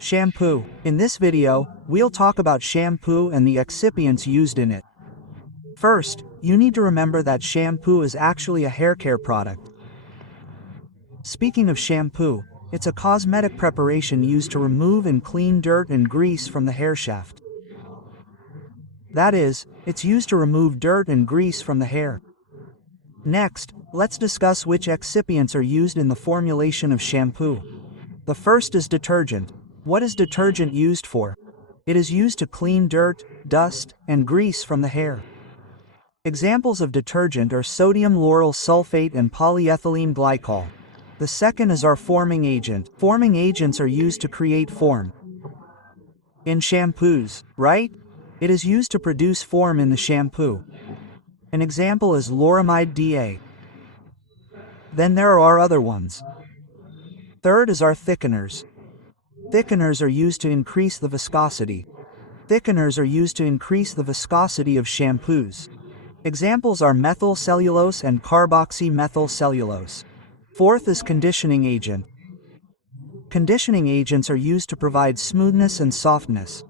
Shampoo. In this video, we'll talk about shampoo and the excipients used in it. First, you need to remember that shampoo is actually a hair care product. Speaking of shampoo, it's a cosmetic preparation used to remove and clean dirt and grease from the hair shaft. That is, it's used to remove dirt and grease from the hair. Next, let's discuss which excipients are used in the formulation of shampoo. The first is detergent. What is detergent used for? It is used to clean dirt, dust, and grease from the hair. Examples of detergent are sodium lauryl sulfate and polyethylene glycol. The second is our forming agent. Forming agents are used to create form. In shampoos, right? It is used to produce form in the shampoo. An example is loramide DA. Then there are other ones. Third is our thickeners. Thickeners are used to increase the viscosity. Thickeners are used to increase the viscosity of shampoos. Examples are methyl cellulose and carboxymethyl cellulose. Fourth is conditioning agent. Conditioning agents are used to provide smoothness and softness.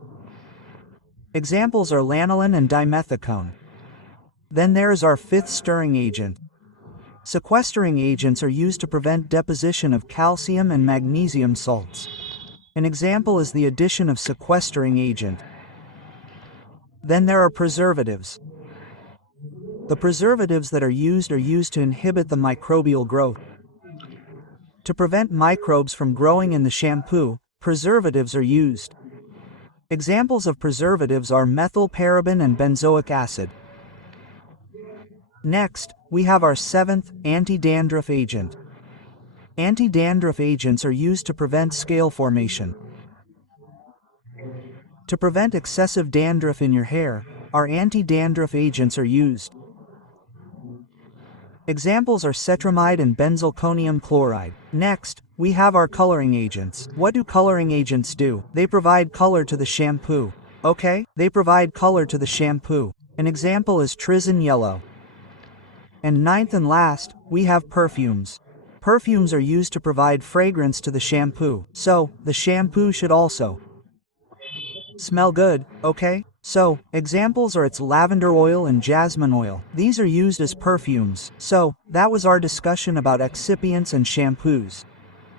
Examples are lanolin and dimethicone. Then there is our fifth stirring agent. Sequestering agents are used to prevent deposition of calcium and magnesium salts. An example is the addition of sequestering agent. Then there are preservatives. The preservatives that are used to inhibit the microbial growth. To prevent microbes from growing in the shampoo, preservatives are used. Examples of preservatives are methylparaben and benzoic acid. Next, we have our seventh, anti-dandruff agent. Anti-dandruff agents are used to prevent scale formation. To prevent excessive dandruff in your hair, our anti-dandruff agents are used. Examples are cetramide and benzalkonium chloride. Next, we have our coloring agents. What do coloring agents do? They provide color to the shampoo. Okay, they provide color to the shampoo. An example is Trizin yellow. And ninth and last, we have perfumes. Perfumes are used to provide fragrance to the shampoo. So, the shampoo should also smell good, okay? So, examples are its lavender oil and jasmine oil. These are used as perfumes. So, that was our discussion about excipients and shampoos.